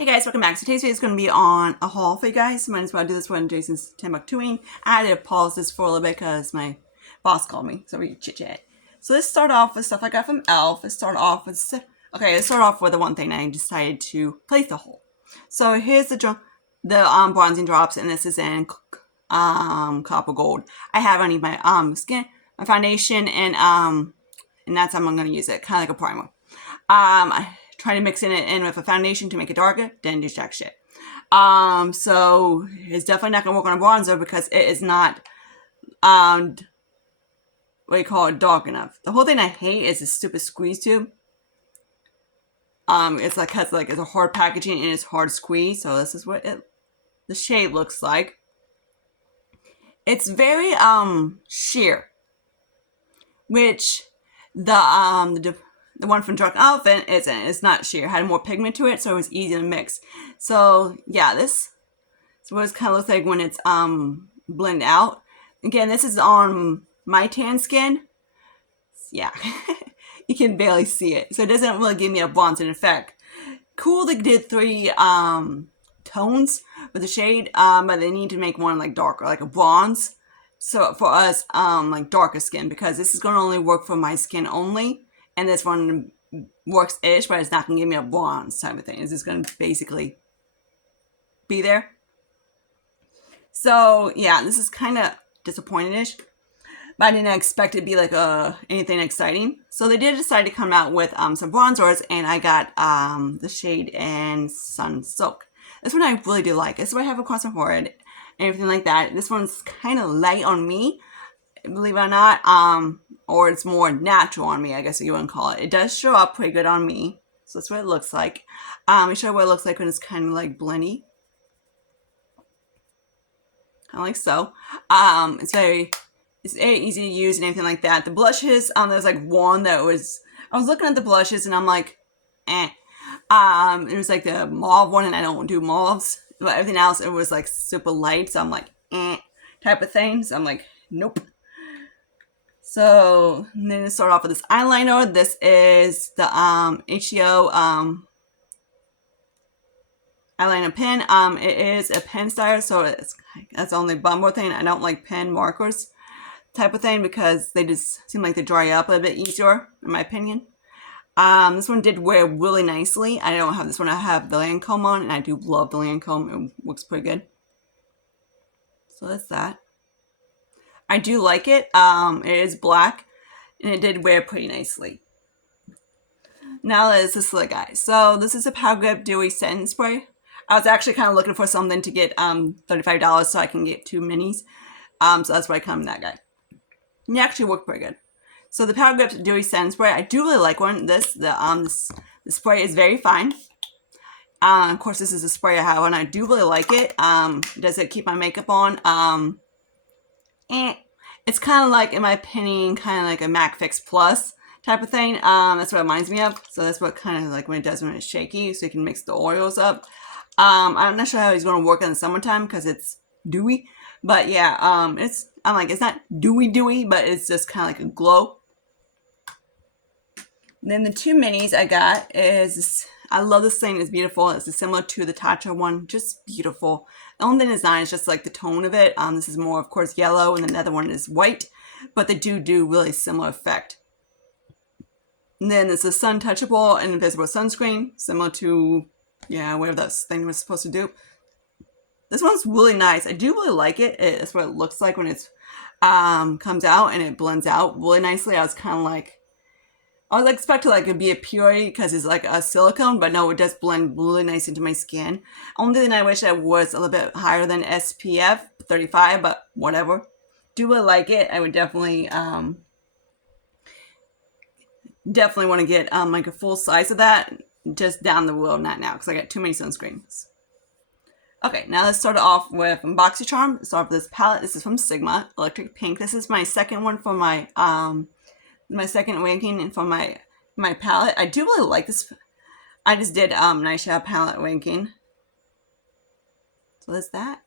Hey guys, welcome back. So today's video is going to be on a haul for you guys. Might as well do this one. Jason's Timbuktuing. I had to pause this for a little bit because my boss called me, so we chit chat. So let's start off with stuff I got from e.l.f. Let's start off with the one thing I decided to place the haul. So here's the bronzing drops, and this is in copper gold. I have on my skin, my foundation, and that's how I'm going to use it, kind of like a primer. I try to mix it in with a foundation to make it darker, didn't do jack shit. So it's definitely not gonna work on a bronzer because it is not what do you call it, dark enough. The whole thing I hate is this stupid squeeze tube. It's a hard packaging and it's hard squeeze. So this is what the shade looks like. It's very sheer, which the one from Drunk Elephant isn't. It's not sheer. It had more pigment to it, so it was easy to mix. So yeah, this is what it kind of looks like when it's blended out. Again, this is on my tan skin. Yeah, you can barely see it, so it doesn't really give me a bronzing effect. Cool, they did 3 tones with the shade, but they need to make one like darker, like a bronze. So for us, like darker skin, because this is going to only work for my skin only. And this one works-ish, but it's not going to give me a bronze type of thing. It's just going to basically be there. So, yeah, this is kind of disappointed-ish. But I didn't expect it to be like anything exciting. So they did decide to come out with some bronzers, and I got the shade in Sun Silk. This one I really do like. This is what I have across my forehead and everything like that. This one's kind of light on me, believe it or not. Or it's more natural on me, I guess you wouldn't call it. It does show up pretty good on me. So that's what it looks like. I'll show you what it looks like when it's kind of like blendy. Kind of like so. It's very easy to use and everything like that. The blushes, there's like one that was, I was looking at the blushes and I'm like, eh. It was like the mauve one, and I don't do mauves. But everything else, it was like super light. So I'm like, eh, type of thing. So I'm like, nope. So then to start off with this eyeliner. This is the H2O eyeliner pen. It is a pen style, so that's the only bummer thing. I don't like pen markers type of thing because they just seem like they dry up a bit easier, in my opinion. This one did wear really nicely. I don't have this one. I have the Lancome on, and I do love the Lancome. It looks pretty good. So that's that. I do like it. It is black, and it did wear pretty nicely. Now there's this little guy. So this is a Powder Grip Dewy Setting Spray. I was actually kind of looking for something to get $35 so I can get 2 minis. So that's why I come that guy. And it actually worked pretty good. So the Powder Grip Dewy Setting Spray, I do really like one. The spray is very fine. Of course, this is a spray I have, and I do really like it. Does it keep my makeup on? It's kind of like, in my opinion, kind of like a MAC Fix Plus type of thing. That's what it reminds me of. So that's what kind of like when it does when it's shaky, so you can mix the oils up. I'm not sure how he's going to work in the summertime because it's dewy. But yeah, it's not dewy, but it's just kind of like a glow. And then the 2 minis I got is this. I love this thing. It's beautiful. It's similar to the Tatcha one. Just beautiful. The only thing is not, it's just like the tone of it. This is more, of course, yellow, and the other one is white. But they do really similar effect. And then it's a sun touchable and invisible sunscreen, similar to, yeah, whatever that thing was supposed to do. This one's really nice. I do really like it. It's what it looks like when it comes out, and it blends out really nicely. I was kind of like, I was expecting like it'd be a purity because it's like a silicone, but no, it does blend really nice into my skin. Only thing I wish I was a little bit higher than SPF 35, but whatever. Do really like it. I would definitely want to get like a full size of that just down the road, not now, because I got too many sunscreens. Okay, now let's start off with BoxyCharm. Let's start with this palette. This is from Sigma, Electric Pink. This is my second one for my second ranking and for my palette. I do really like this. I just did Night Shadow palette ranking. So that's that.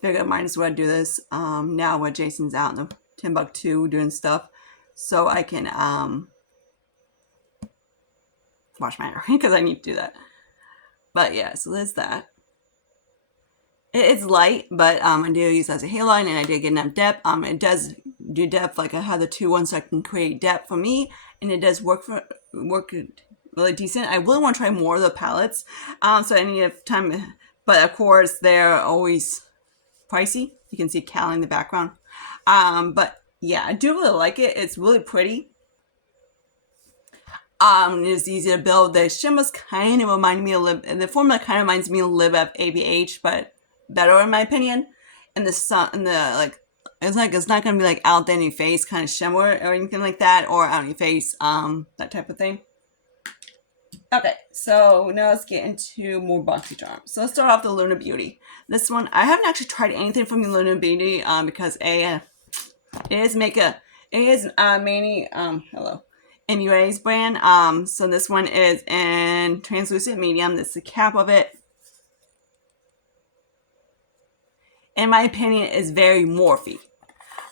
Figured I might as well do this now when Jason's out in the Timbuktu doing stuff, so I can wash my hair because I need to do that. But yeah, so there's that. It's light, but I do use it as a hairline, and I did get enough depth. It does do depth, like I have the 2-1, so I can create depth for me, and it does work really decent. I really want to try more of the palettes, so I need time, but of course they're always pricey. You can see Callie in the background, but yeah, I do really like it. It's really pretty. It's easy to build. The shimmers kind of remind me the formula kind of reminds me a little bit of ABH, but better in my opinion. And it's not gonna be like out there in your face kind of shimmer or anything like that, or out in your face, that type of thing. Okay, so now let's get into more BoxyCharm. So let's start off the Luna Beauty. This one, I haven't actually tried anything from the Luna Beauty, because it is mainly MUA's brand. So this one is in translucent medium. This is the cap of it. In my opinion, is very morphy.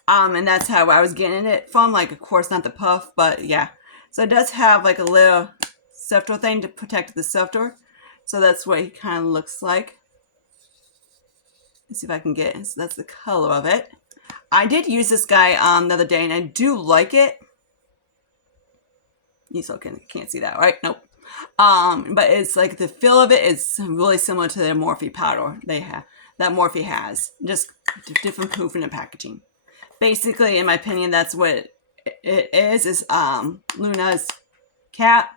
And that's how I was getting it from. Like, of course, not the puff, but yeah. So it does have like a little sifter thing to protect the sifter. So that's what he kind of looks like. Let's see if I can get it. So that's the color of it. I did use this guy the other day, and I do like it. You still can't see that, right? Nope. But it's like the feel of it is really similar to the Morphe powder that Morphe has, just different proof in the packaging. Basically, in my opinion, that's what it is Luna's cap,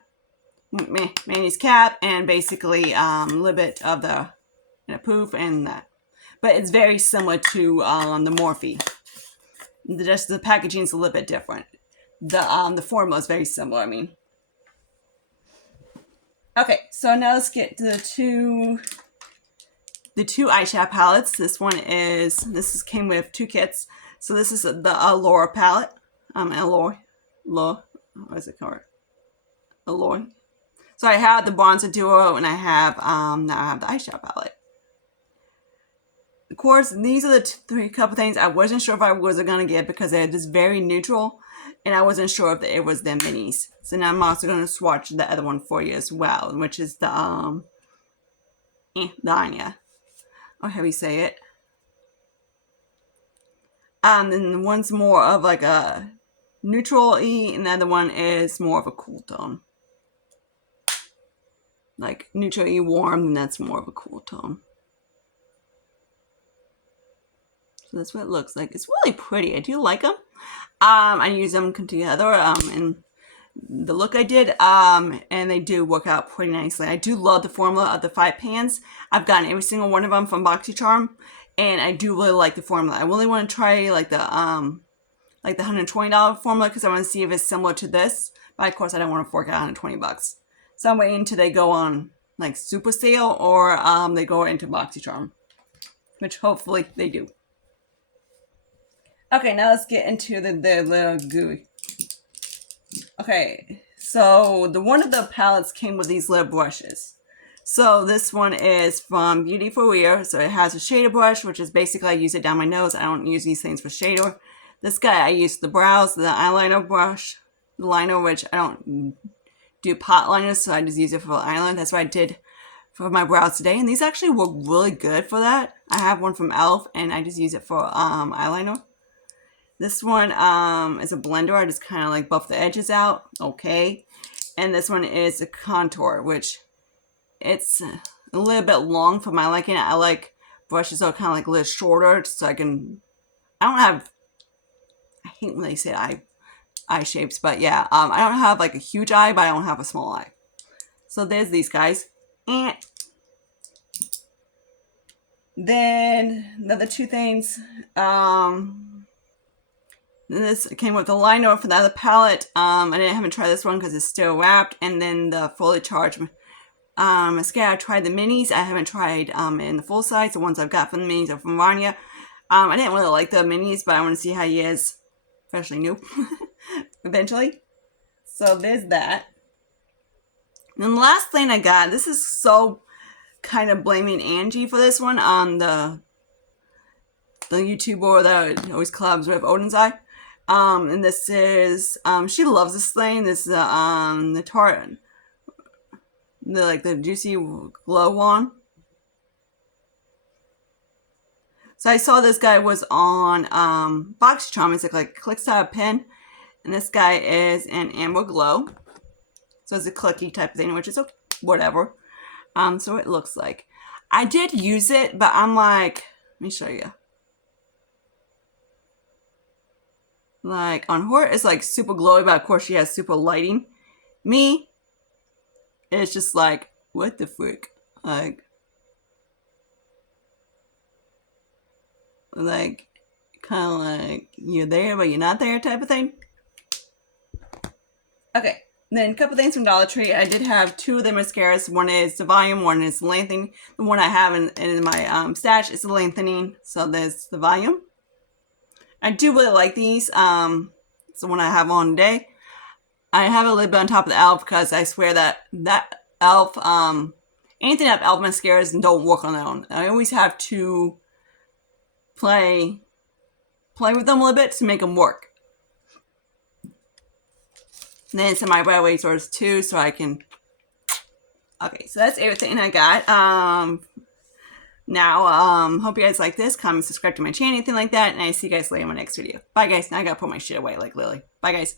Manny's cap, and basically a little bit of the proof and that. But it's very similar to the Morphe. Just the packaging is a little bit different. The formula is very similar, I mean. Okay, so now let's get to the two eyeshadow palettes. This came with 2 kits. So this is the Allure palette. Allure. What is it called? Allure. So I have the bronzer duo, and I have now I have the eyeshadow palette. Of course, these are the couple things I wasn't sure if I was gonna get because they're just very neutral, and I wasn't sure if it was their minis. So now I'm also gonna swatch the other one for you as well, which is the Anya, or how we say it. And one's more of like a neutral-y, and the other one is more of a cool tone. Like neutral-y warm, and that's more of a cool tone. So that's what it looks like. It's really pretty. I do like them. I use them together, and the look I did, and they do work out pretty nicely. I do love the formula of the 5 pans. I've gotten every single one of them from BoxyCharm, and I do really like the formula. I really want to try like the $120 formula because I want to see if it's similar to this. But of course, I don't want to fork out $120. So I'm waiting until they go on like super sale, or they go into BoxyCharm, which hopefully they do. Okay, now let's get into the little gooey. Okay, so one of the palettes came with these little brushes. So this one is from Beauty for Wear. So it has a shader brush, which is basically I use it down my nose. I don't use these things for shader. This guy I use the brows, the eyeliner brush, the liner, which I don't do pot liners, so I just use it for eyeliner. That's what I did for my brows today, and these actually work really good for that. I have one from e.l.f. and I just use it for eyeliner. This one is a blender. I just kind of like buff the edges out. Okay. And this one is a contour, which it's a little bit long for my liking. I like brushes that are kind of like a little shorter, so I hate when they say eye shapes, but yeah, I don't have like a huge eye, but I don't have a small eye. So there's these guys. And then the other 2 things, this came with the liner for the other palette. I haven't tried this one because it's still wrapped. And then the Fully Charged mascara. I tried the minis. I haven't tried in the full size. The ones I've got from the minis are from Rania. I didn't really like the minis, but I want to see how he is, freshly new, eventually. So there's that. And then the last thing I got, this is so kind of blaming Angie for this one on the YouTuber that always collabs with Odin's Eye. And this is, she loves this thing. This is the Tarte the Juicy Glow one. So I saw this guy was on BoxyCharm. It's like click style pen, and this guy is an Amber Glow. So it's a clicky type of thing, which is okay, whatever. So it looks like. I did use it, but I'm like, let me show you. Like on her, it's like super glowy, but of course she has super lighting. Me, it's just like, what the frick? Like kind of like you're there but you're not there type of thing. Okay, then a couple things from Dollar Tree. I did have two of the mascaras. One is the volume, one is lengthening. The one I have in my stash is the lengthening, so there's the volume. I do really like these. It's the one I have on today. I have a little bit on top of the e.l.f. because I swear that e.l.f. Anything that e.l.f. mascaras don't work on their own. I always have to play with them a little bit to make them work. And then some eyebrow erasers too, so I can. Okay, so that's everything I got. Now, hope you guys like this. Comment, subscribe to my channel, anything like that, and I see you guys later in my next video. Bye, guys. Now I gotta put my shit away like Lily. Bye, guys.